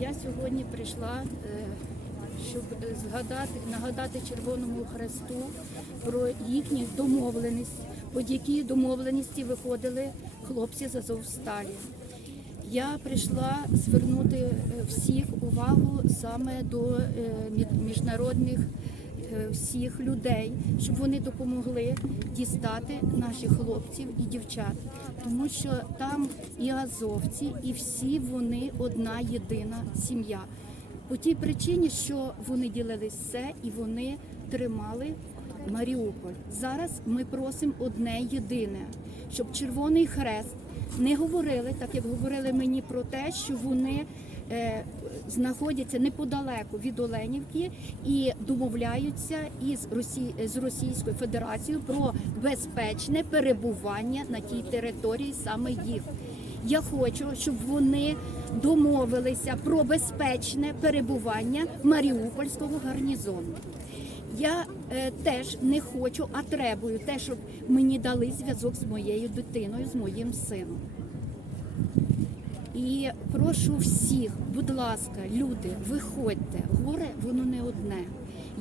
Я сьогодні прийшла, е, щоб е, згадати, нагадати Червоному Хресту про їхню домовленість, під які домовленості виходили хлопці з Азовсталі. Я прийшла звернути е, всіх увагу саме до міжнародних всіх людей, щоб вони допомогли дістати наших хлопців і дівчат, тому що там і азовці, і всі вони одна єдина сім'я. По тій причині, що вони ділили все і вони тримали Маріуполь. Зараз ми просимо одне єдине, щоб Червоний Хрест не говорили, так як говорили мені про те, що вони е, знаходяться неподалеку від Оленівки і домовляються із Росі... з Російською Федерацією про безпечне перебування на тій території саме їх. Я хочу, щоб вони домовилися про безпечне перебування Маріупольського гарнізону. Я е, теж не хочу, а требую те, щоб мені дали зв'язок з моєю дитиною, з моїм сином. І прошу всіх, будь ласка, люди, виходьте. Горе воно не одне.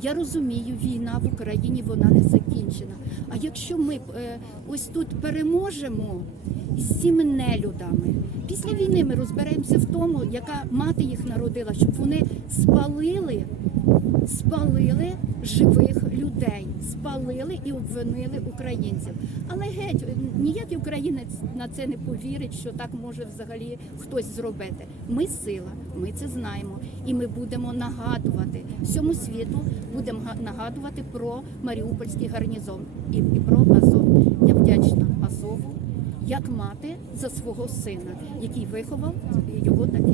Я розумію, війна в Україні вона не закінчена. А якщо ми е, ось тут переможемо з цими нелюдами, після війни ми розберемося в тому, яка мати їх народила, щоб вони спалили, спалили живих людей, спалили і обвинили українців. Але геть ніякий українець на це не повірить, що так може взагалі хтось зробити. Ми сила, ми це знаємо, і ми будемо нагадувати всьому світу, будемо га- нагадувати про Маріупольський гарнізон і, і про Азов. Я вдячна Азову як мати за свого сина, який виховав його таким.